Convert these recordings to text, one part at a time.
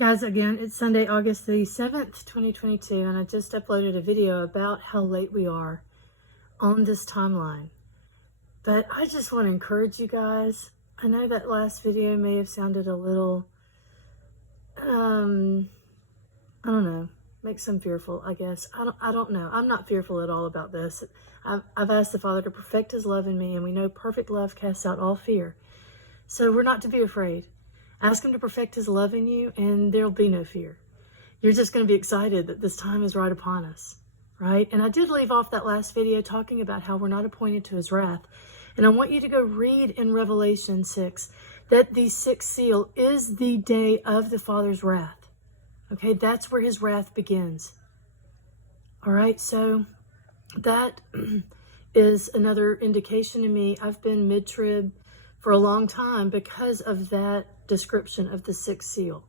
Guys, again, it's Sunday, August the 7th, 2022, and I just uploaded a video about how late we are on this timeline. But I just want to encourage you guys. I know that last video may have sounded a little, I don't know, makes some fearful, I guess. I don't know. I'm not fearful at all about this. I've asked the Father to perfect his love in me, and we know perfect love casts out all fear. So we're not to be afraid. Ask him to perfect his love in you, and there'll be no fear. You're just going to be excited that this time is right upon us, right? And I did leave off that last video talking about how we're not appointed to his wrath. And I want you to go read in Revelation 6 that the sixth seal is the day of the Father's wrath. Okay, that's where his wrath begins. All right, so that is another indication to me. I've been mid-trib for a long time because of that description of the sixth seal.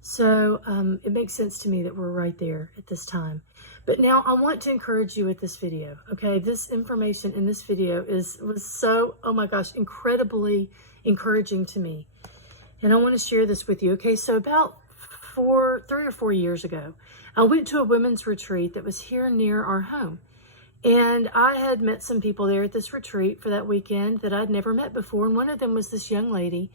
So it makes sense to me that we're right there at this time. But now I want to encourage you with this video. Okay, this information in this video was so, oh my gosh, incredibly encouraging to me. And I want to share this with you. Okay, so about 3 or 4 years ago, I went to a women's retreat that was here near our home. And I had met some people there at this retreat for that weekend that I'd never met before. And one of them was this young lady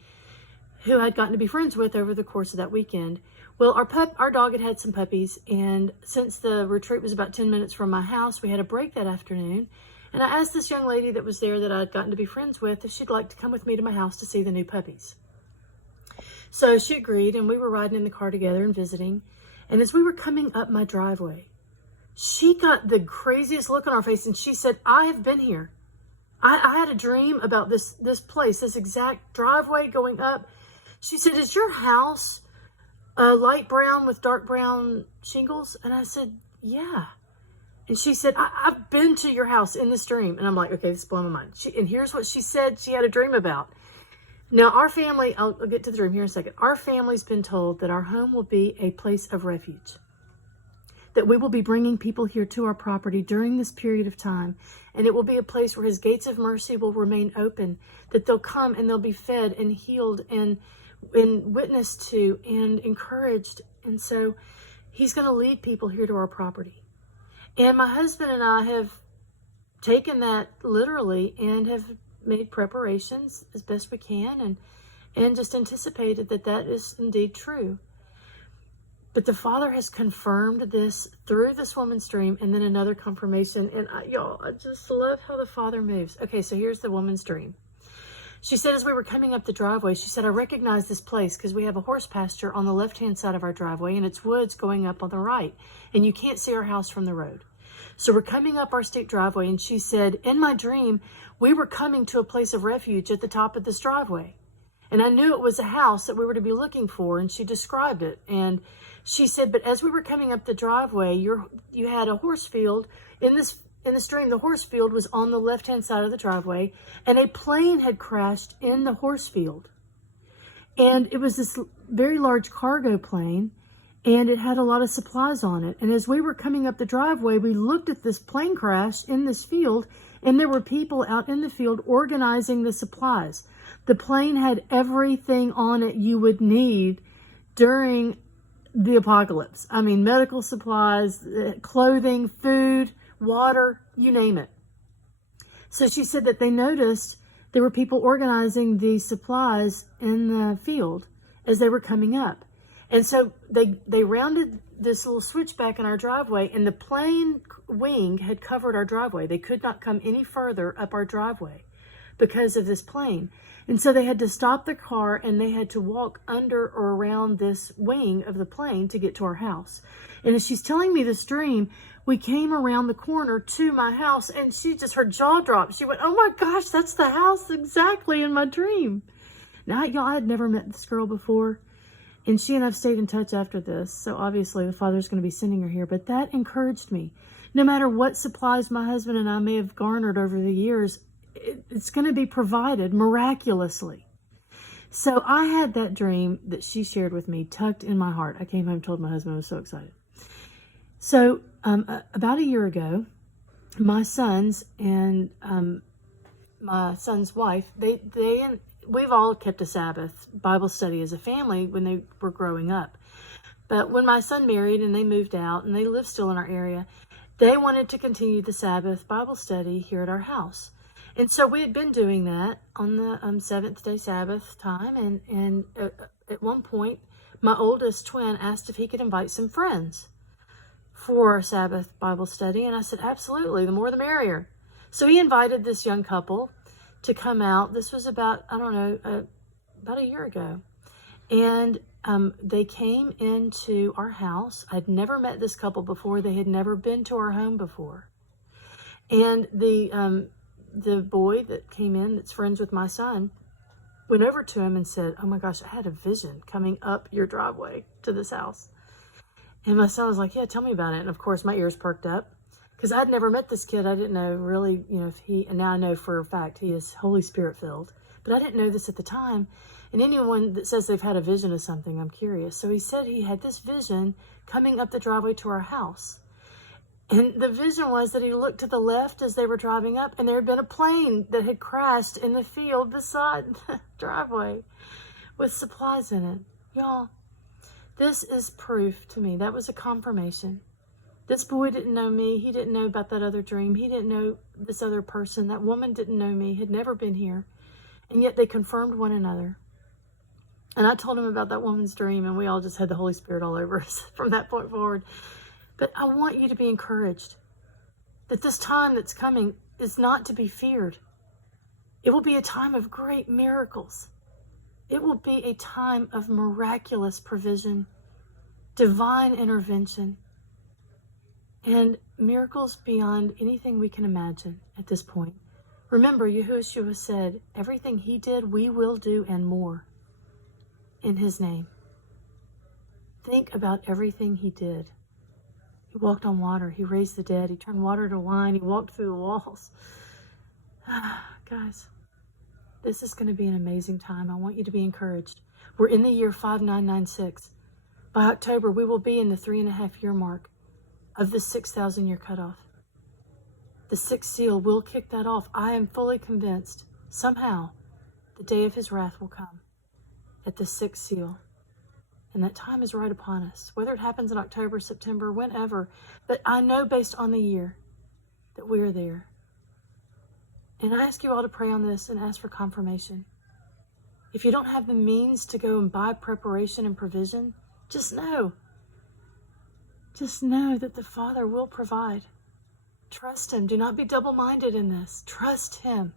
who I'd gotten to be friends with over the course of that weekend. Well, our dog had some puppies. And since the retreat was about 10 minutes from my house, we had a break that afternoon. And I asked this young lady that was there that I'd gotten to be friends with if she'd like to come with me to my house to see the new puppies. So she agreed, and we were riding in the car together and visiting. And as we were coming up my driveway, she got the craziest look on her face, and she said, I have been here. I had a dream about this place, this exact driveway going up. She said, is your house light brown with dark brown shingles? And I said, yeah. And she said, I've been to your house in this dream. And I'm like, okay, this is blowing my mind. And here's what she said she had a dream about. Now, our family, I'll get to the dream here in a second. Our family's been told that our home will be a place of refuge, that we will be bringing people here to our property during this period of time. And it will be a place where his gates of mercy will remain open, that they'll come and they'll be fed and healed and witnessed to and encouraged. And so he's going to lead people here to our property. And my husband and I have taken that literally and have made preparations as best we can and just anticipated that that is indeed true. But the Father has confirmed this through this woman's dream, and then another confirmation. And y'all, I just love how the Father moves. Okay, so here's the woman's dream. She said, as we were coming up the driveway, she said, I recognize this place because we have a horse pasture on the left-hand side of our driveway, and it's woods going up on the right, and you can't see our house from the road. So we're coming up our steep driveway, and she said, in my dream, we were coming to a place of refuge at the top of this driveway. And I knew it was a house that we were to be looking for, and she described it. And she said, but as we were coming up the driveway, you had a horse field. In this dream, the horse field was on the left-hand side of the driveway, and a plane had crashed in the horse field. And it was this very large cargo plane, and it had a lot of supplies on it. And as we were coming up the driveway, we looked at this plane crash in this field, and there were people out in the field organizing the supplies. The plane had everything on it you would need during the apocalypse. I mean, medical supplies, clothing, food, water, you name it. So she said that they noticed there were people organizing the supplies in the field as they were coming up. And so they rounded this little switchback in our driveway, and the plane wing had covered our driveway. They could not come any further up our driveway because of this plane. And so they had to stop the car, and they had to walk under or around this wing of the plane to get to our house. And as she's telling me this dream, we came around the corner to my house, and her jaw dropped. She went, oh my gosh, that's the house exactly in my dream. Now, y'all, I had never met this girl before, and she and I've stayed in touch after this. So obviously the Father's going to be sending her here, but that encouraged me. No matter what supplies my husband and I may have garnered over the years, it's going to be provided miraculously. So I had that dream that she shared with me tucked in my heart. I came home and told my husband. I was so excited. So about a year ago, my sons and my son's wife, they we've all kept a Sabbath Bible study as a family when they were growing up. But when my son married and they moved out and they live still in our area, they wanted to continue the Sabbath Bible study here at our house. And so we had been doing that on the seventh day Sabbath time. And at one point, my oldest twin asked if he could invite some friends for a Sabbath Bible study. And I said, absolutely, the more the merrier. So he invited this young couple to come out. This was about, I don't know, about a year ago. And they came into our house. I'd never met this couple before. They had never been to our home before. And the boy that came in, that's friends with my son, went over to him and said, oh my gosh, I had a vision coming up your driveway to this house. And my son was like, yeah, tell me about it. And of course, my ears perked up because I'd never met this kid. I didn't know really, if and now I know for a fact he is Holy Spirit filled. But I didn't know this at the time. And anyone that says they've had a vision of something, I'm curious. So he said he had this vision coming up the driveway to our house. And the vision was that he looked to the left as they were driving up, and there had been a plane that had crashed in the field beside the driveway with supplies in it. Y'all, this is proof to me. That was a confirmation. This boy didn't know me. He didn't know about that other dream. He didn't know this other person. That woman didn't know me, had never been here. And yet they confirmed one another. And I told him about that woman's dream, and we all just had the Holy Spirit all over us from that point forward. But I want you to be encouraged that this time that's coming is not to be feared. It will be a time of great miracles. It will be a time of miraculous provision, divine intervention, and miracles beyond anything we can imagine at this point. Remember, Yahushua said, everything he did, we will do and more in his name. Think about everything he did. He walked on water. He raised the dead. He turned water to wine. He walked through the walls. Guys, this is going to be an amazing time. I want you to be encouraged. We're in the year 5996. By October, we will be in the 3.5-year mark of the 6,000 year cutoff. The sixth seal will kick that off. I am fully convinced somehow the day of his wrath will come at the sixth seal. And that time is right upon us, whether it happens in October, September, whenever. But I know based on the year that we are there. And I ask you all to pray on this and ask for confirmation. If you don't have the means to go and buy preparation and provision, just know that the Father will provide. Trust him. Do not be double-minded in this. Trust him.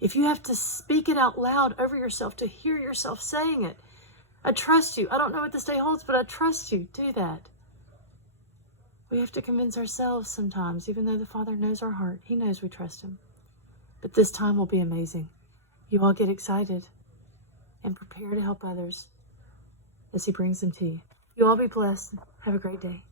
If you have to speak it out loud over yourself, to hear yourself saying it, I trust you. I don't know what this day holds, but I trust you. Do that. We have to convince ourselves sometimes, even though the Father knows our heart. He knows we trust him. But this time will be amazing. You all get excited and prepare to help others as he brings them to you. You all be blessed. Have a great day.